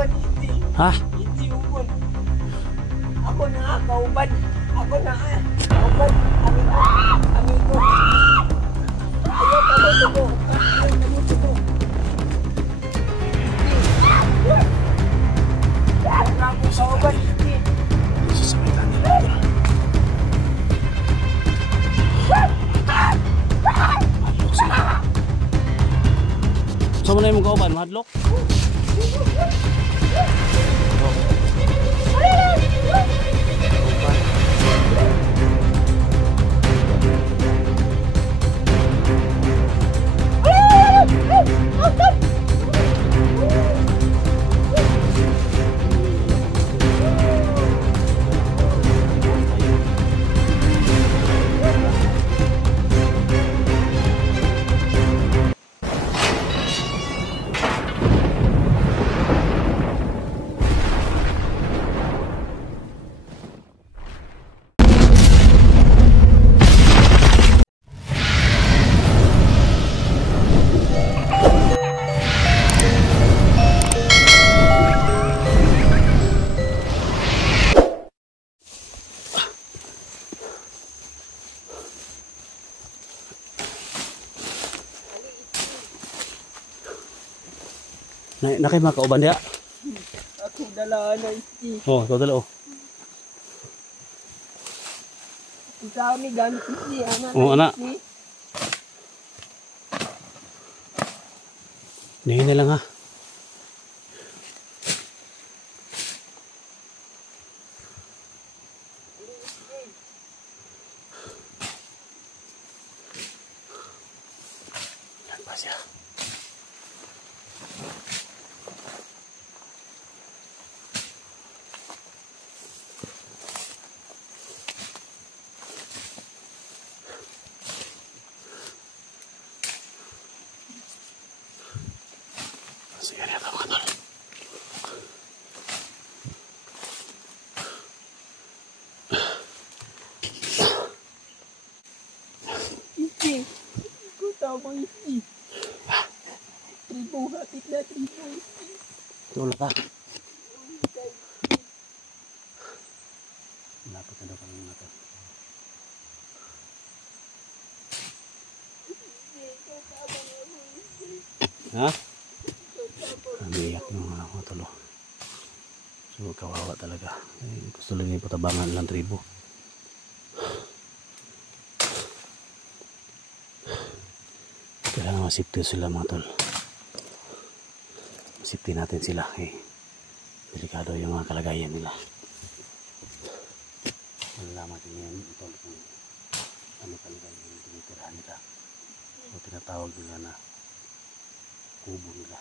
kauban hindi. Ha? Hindi ubon. Ako na kauban. Ako na kauban. Amigo. Amigo. Ayaw ka mo tubo. Ayaw ka mo tubo. Ako kauban hindi. Sasamitan nila. Hadlok sila. Saan mo na yung kauban? Hadlok? Na kay mga kauban diya. Ako dala na iti. Oh, ito dala oh. Ikaw ni gamit iti. Oh, anak. Nihin na lang ha. Yan pa siya. Sige na ito mga tol. Iti. Ikaw mo iti. Tribo. Hapit na tribo iti. Tulog ka. Lapit na daw kami mga tol. Ha? Umiyak ng mga tolo. So kawawa talaga. Gusto lang yung patabangan ng tribo. Kailangan masipti sila mga tol. Masipti natin sila. Delikado yung mga kalagayan nila. Malalaman din yan tol kung ano talaga yung tinitirahan nila. O tinatawag nila na kubo nila.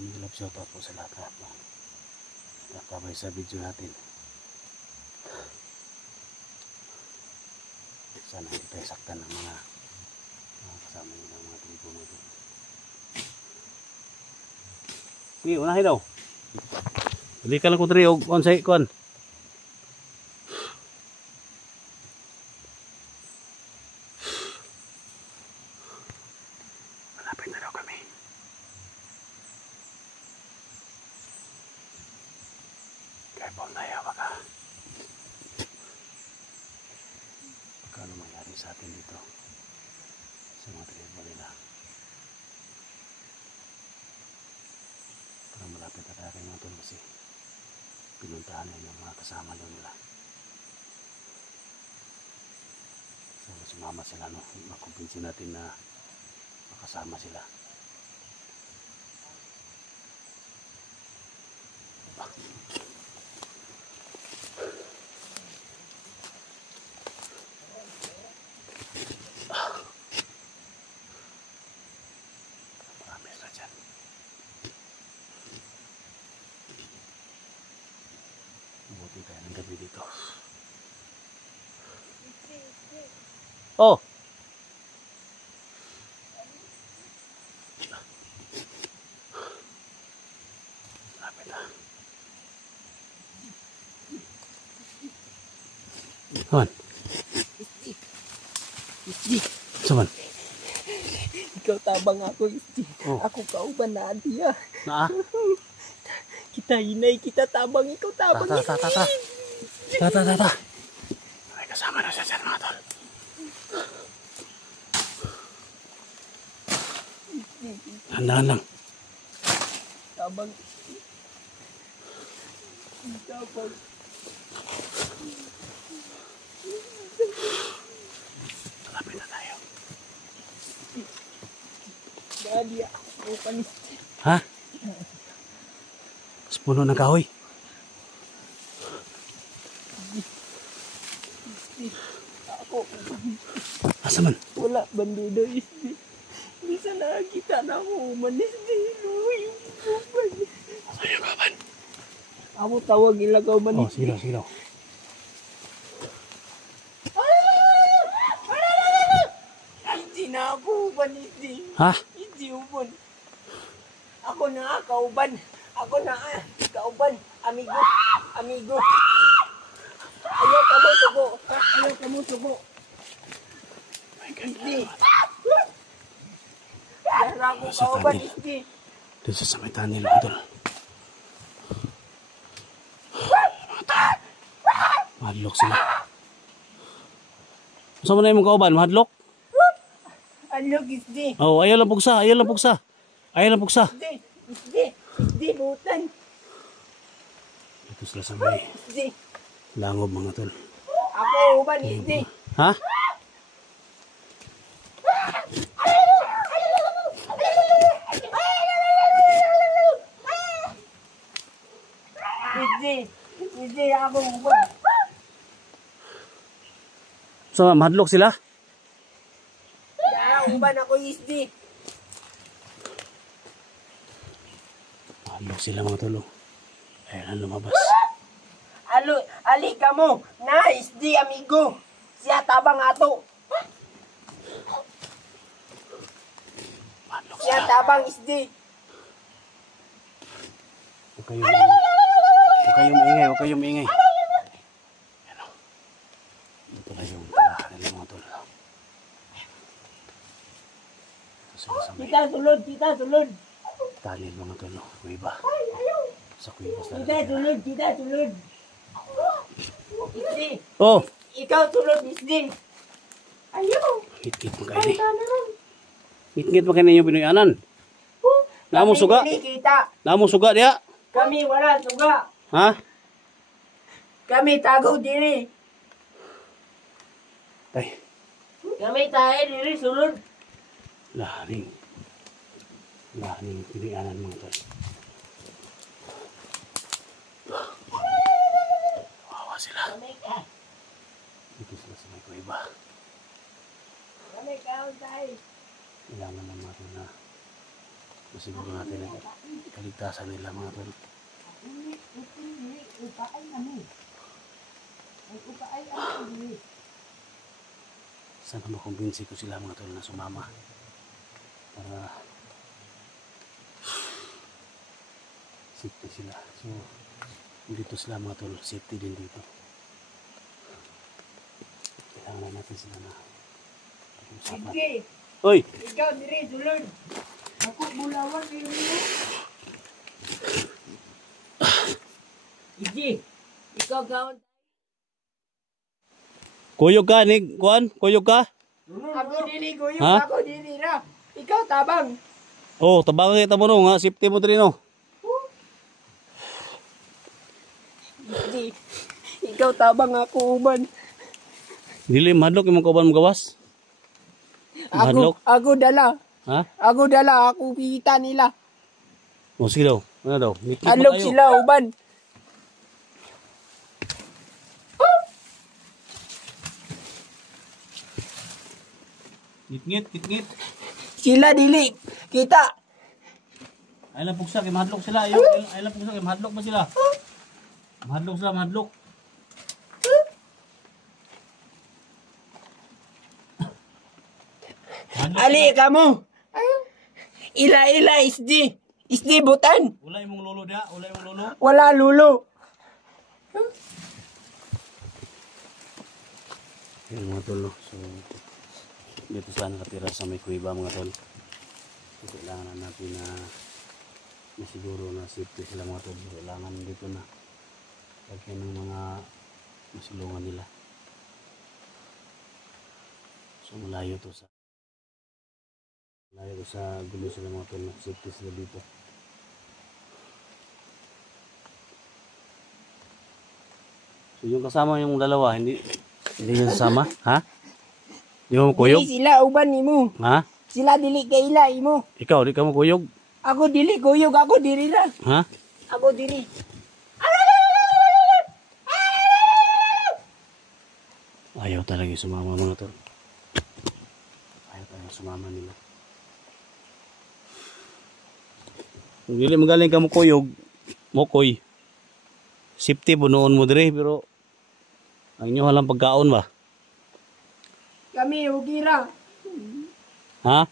Love shoutout po sa lahat na nakabay sa video natin. Sana hindi tayo saktan ng mga kasama nila, mga tribo natin. Sige, unahin daw. Hindi ka lang kutri o onsay kon. Malapit na daw kami. Careful na yawa ka. Ano mangyari sa atin dito sa mga tribo nila. Parang malapit na tayo mga tol kasi pinuntahan na yung mga kasama doon nila. So sumama sila, no? Makumbinsin natin na makasama sila. Buti tayo ng gabi dito. Oh! Lapit na. Saman? Saman? ikaw tabang ako isdi. Oh. Ako kauban na diya. Na. Kita hinay, kita tabang, ikaw tabang. Ta. Ay, kasama na siya sir mga tol. Handaan lang. Tabang. Tabang. Malapit na tayo. Dali ako panis. Ha? Mas puno ng kahoy. Ako, Asa man? wala bandido isdi. Bisa nakakita na ako umanis din. Asa yung kaban? Ako tawag ilagaw Oh, manis. silaw. Hindi na ako uban isdi. Ha? Hindi uban. Ako na kauban. Ako na kauban. Amigo. Ayaw ka mo tubo. Ayaw ka mo tubo. My God. Isdi. Yara ko kauban isdi. Dito sa may tunnel mga tol. Mahadlok sila. Saan mo na yung kauban? Mahadlok? Alog isdi. Oh, ayaw lang pugsa. Isdi butan. Dito sila sa may Isdi. langob mga tol. Ako uban isdi. Ha? Isdi ako uban. So, mahadlok sila? Yara uban ako isdi. Mahadlok sila mga tol. Ayan ang lumabas. Ali ka mo. Na isdi amigo. Siya tabang ato. Mahadlok Siya sila. tabang isdi. Huwag kayong maingay. Ano? Ito na yung tirahan nila mga tol. Ito sila sa may Kita sulod. tunnel mga tol. Kuiba. Sa kuiba sila. Kita sulod. Isdi. Oh! Ikaw sulod isdi. Ayaw. Hit-hit mo kayo ni. Hit-hit mo kayo yung pinuyanan. Namo suga. Kami kita. Namo suga diya. Kami wala suga. Ha? Kami tagaw diri. Tay. Kami tayo diri sulod. Lahaning pinuyanan mga tol. Wawa sila. Kami ka. Dito sila sa may kuiba. Kami ka tayo. Kailangan lang natin na masiguro natin ang kaligtasan nila mga tol. Sana makumbinsi ko sila mga tol na sumama para safety sila. So dito sila mga tol, safety din dito. Kailangan natin sila na pag-usapan. Sige. Oy! Ikaw diri sulod. Ako bulawan diri mo. Sige. Ikaw gaon. Kuyog ka, Nig? Kuan? Kuyog ka? Ako dili goyo, Ha? ako dili ra. Ikaw tabang. Oh, tabangan kita mo no, nga. Safety mo din no. Sige. Ikaw tabang ako uban. Dili, mahadlok yung mga kauban mo gawas. Mahadlok? Ako dala. Ha? Ako dala, ako kita nila. O, sige daw. Ano daw? Mikit mo Alog tayo. sila uban. Kitngit. Sila dili. Kita. Ay lang pugsa, kay mahadlok sila. Ay lang pugsa, kay mahadlok ba sila? Mahadlok sila, mahadlok. Ali ka mo. Ila isdi. Isdi butan. Wala yung mong lolo dia, wala yung mong lolo. Wala lulo. Yan mga tol, no? So, dito sila nakatira sa may kuiba mga tol. So, kailangan natin na masiguro na safety sila mga tol. Kailangan dito na lagyan ng mga masilungan nila. So malayo to sa gulo sila mga tol. Safety sila dito. So yung kasama yung dalawa, hindi nyo sasama? Ha? Di mo kuyog? Dili sila uban nimo. Ha? Sila dili kaila imo. Ikaw, di ka mo kuyog? Ako dili kuyog, ako diri ra. Ha? Ako diri. Ayaw talaga sumama mga tol. Ayaw talaga sumama nila. Kung dili magaling ka mo kuyog, mokoy. Safety bunuon mo dire pero ang inyo halang pagkaon ba? Kami ugira. Ha?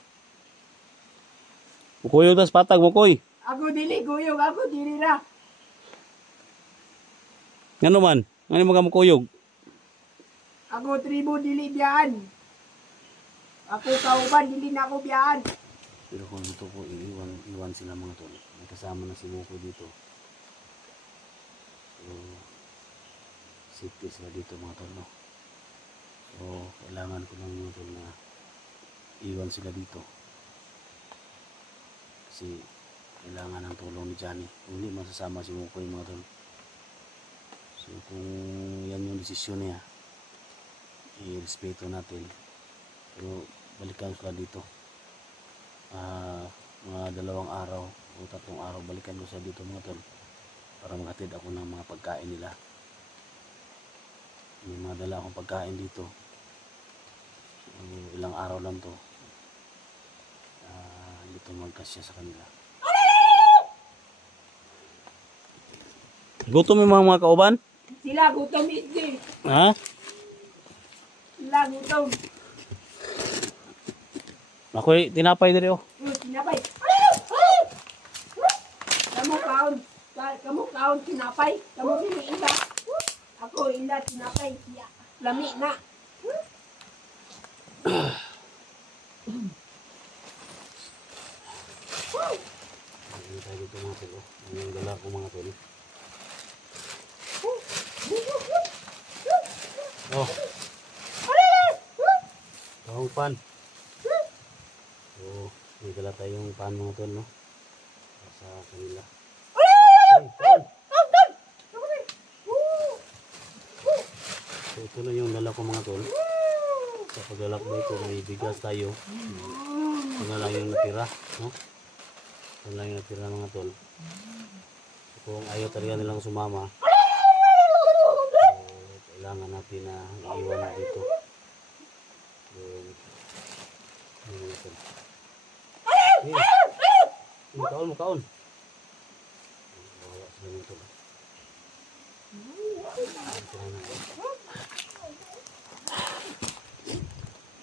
Mukuyog tas patag mukoy. Ako dili kuyog, ako diri ra. Ngano man? Ngano mga mukuyog? Ako tribo dili biyaan. Ako kauban dili na ako biyaan. Pero kung ito po iwan sila mga tol. May kasama na si Mukoy dito. So safety sila dito mga tol, no? So kailangan ko lang mga tol na iwan sila dito. Kasi kailangan ng tulong ni Johnny. Kung hindi masasama si Mukoy mga tol. So kung yan yung desisyon niya, i-respeto natin. Pero balikan sila dito. Mga 2 araw o 3 araw balikan ko sila dito mga tol. Para maghatid ako ng mga pagkain nila. May mga dala akong pagkain dito. So, ilang araw lang to. Hindi to magkasya sa kanila. Gutom yung mga kauban? Sila gutom isdi. Ha? Sila gutom. Ako'y tinapay dito. Tinapay. Kamu kaon tinapay. Kamu dili ila. Ako ila tinapay. Lami na. Hindi tayo dito mga tol. Yung dala ko mga tol. Oh. Tahong pan. So, may dala tayong pan mga tol, no? Sa kanila. So, ito na yung dala ko mga tol. Sa paglalakbay ko, may bigas tayo. Ito na lang yung natira, no? Ito na lang yung natira mga tol. So, kung ayaw talaga nilang sumama, kailangan natin na iiwan na dito. Kaon. Bawa sila nito.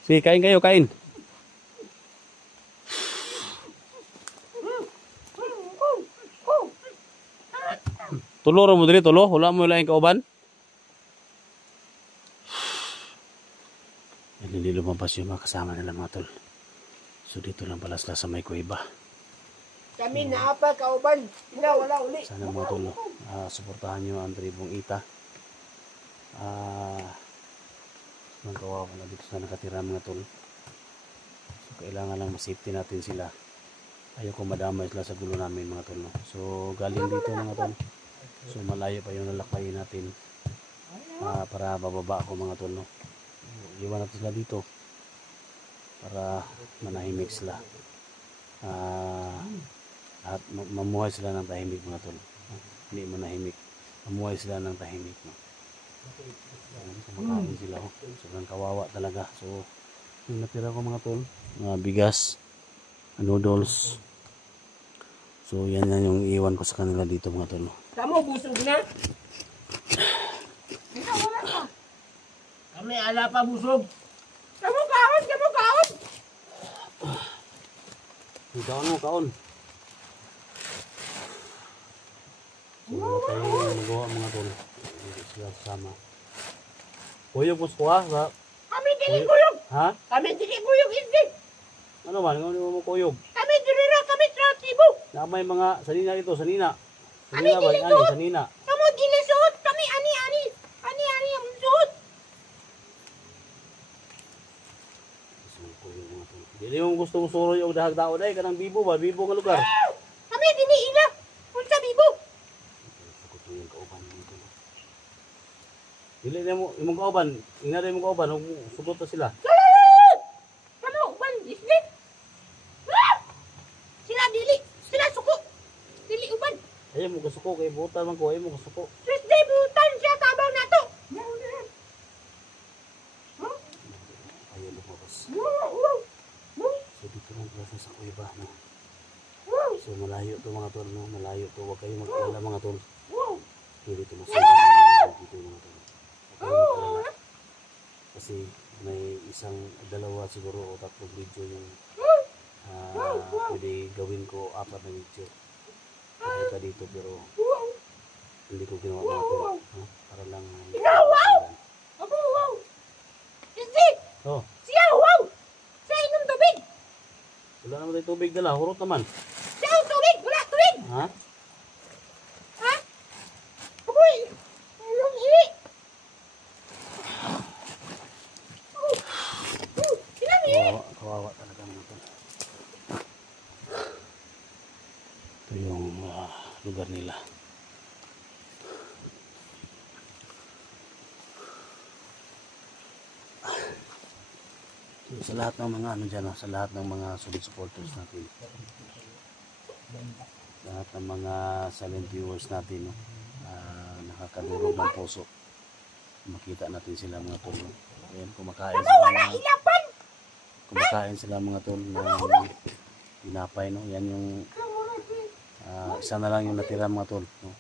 Sige, kain kayo, kain. Tulo ro mo diri, tulo. Wala mo laing kauban. Hindi lumabas yung mga kasama nila mga tol. So dito lang pala sila sa may kuweba. Kami naapa kauban. Wala uli. Sana mga tol, suportahan nyo ang tribong Ita. Ang kawawa na dito sa nakatira mga tol. So kailangan lang ma-safety natin sila. Ayoko madamay sila sa gulo namin mga tol. No? So galing dito mga tol. So malayo pa yung lalakayin natin. Para bababa ako mga tol. No? Iwan natin sila dito para manahimik sila at mamuhay sila ng tahimik mga tol. Hindi manahimik, mamuhay sila ng tahimik, no? Kumakain sila, sobrang kawawa talaga. So yung natira ko mga tol, bigas, noodles, so yan yung iwan ko sa kanila dito mga tol. Kamu busog na? Wala ka. Kami ala pa busog. Kamu kaon. Kaon mo, kaon. So wala tayong magawa mga tol. Hindi sila kasama. Kuyog mo sa Kami dili kuyog. Ha? Kami dili kuyog hindi. Ano man? Ano mo kuyog? Kami dili kami sa tibo. Na may mga sanina dito, sanina. Ani, Sanina ba? dili Ani, to. sanina. Kamu gila suot kami ani ang suot. Sungko yung mga tol. Dili yung gusto mo suroy og dahag-daod ay kanang bibo ba? Bibo nga lugar. Kami dili ila. Unsa bibo? Sukot yung kauban dito. Dili na mo imong kauban, ingara imong kauban, sugot na sila. Kamu uban isli. Sila dili, sila suko. Dili uban. Ayaw mo kasuko kay buta man ko, ayaw mo kasuko. Tuesday butan siya tabang nato. Ayaw lumabas. So dito lang klase sa kuiba no. So malayo to mga tol no, malayo to, huwag kayong mag-alala mga tol. Hindi to masundan dito mga tol. Huwag kayong mag-alala. Kasi may isang, dalawa siguro o tatlong video yung pwede gawin ko, 4 na video. Pakita dito pero hindi ko ginawa mga tol. Para lang masundan. Tuesday, Oh, siya wow. Siya inom tubig. wala naman tayo tubig dala, hurot naman. Siya tubig, wala tubig. Ha? Ha? Kaboy! Anong hili? Sila hili? Kawawa talaga mga tol. Ito yung lugar nila. So, sa lahat ng mga ano dyan, sa lahat ng mga solid supporters natin, lahat ng mga silent viewers natin, no, nakakadurog ng puso, makita natin sila mga tol. No? Ayan, kumakain sila mga tol ng tinapay, no? Yan yung isa na lang yung natira mga tol, no?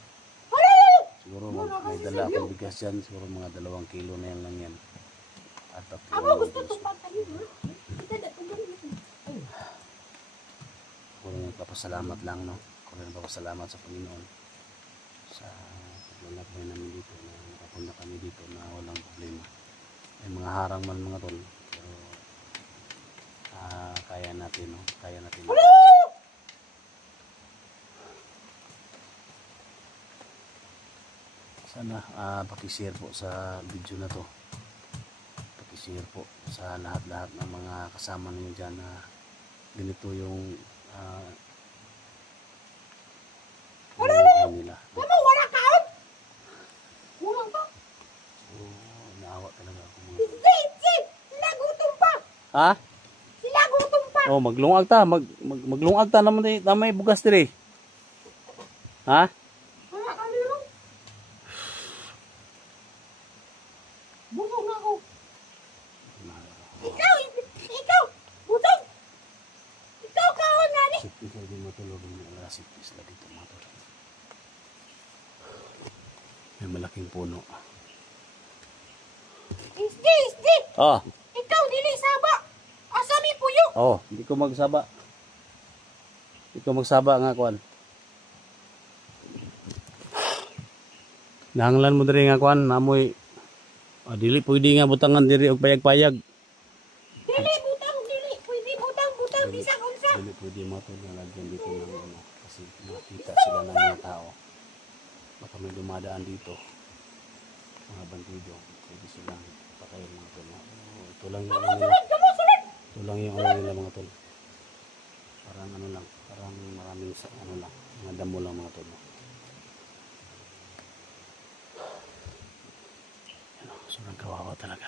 Siguro may dala akong bigas dyan, siguro mga 2 kilo na yan lang yan. At Ako gusto itong patayin, ha? Ako rin nagpapasalamat lang, no? Ako rin nagpapasalamat sa Panginoon sa paglalakbay namin dito na nakapunta kami dito na walang problema. May mga harang man mga tol, pero kaya natin, no? Kaya natin. Sana pakishare po sa video na to. Pakishare po sa lahat-lahat ng mga kasama niyo dyan na ganito yung nila. Mama, wala kaon? Wala ka? So, naawa talaga ako mga. Isip! Sila gutom pa! Ha? Sila gutom pa! Oh, maglungag ta, maglungag ta naman na may bugas dire. Ha? Wala ka meron? Busog na ako. Ikaw! Busog! Ikaw kaon na ni! Ikaw din matulog ng alasipis na dito mga tol. May malaking puno. Isdi! Oh, Ikaw dili saba! Asa mi puyo! oh, hindi ko magsaba. Hindi ko magsaba nga kuan. Nahanglan mo diri nga kuan, namoy dili pwede nga butangan diri og payag-payag. Dili butang! Pwede butang! Bisag unsa! Dili pwede matol nga lagyan dito ng ano kasi makita sila ng mga tao. Baka may dumadaan dito. Mga bandido, pwede silang patayin mga tol. Ito lang yung ano nila. Ito lang yung ano nila mga tol. Parang ano lang, parang maraming ano lang, mga damo lang mga tol. Sobrang kawawa talaga.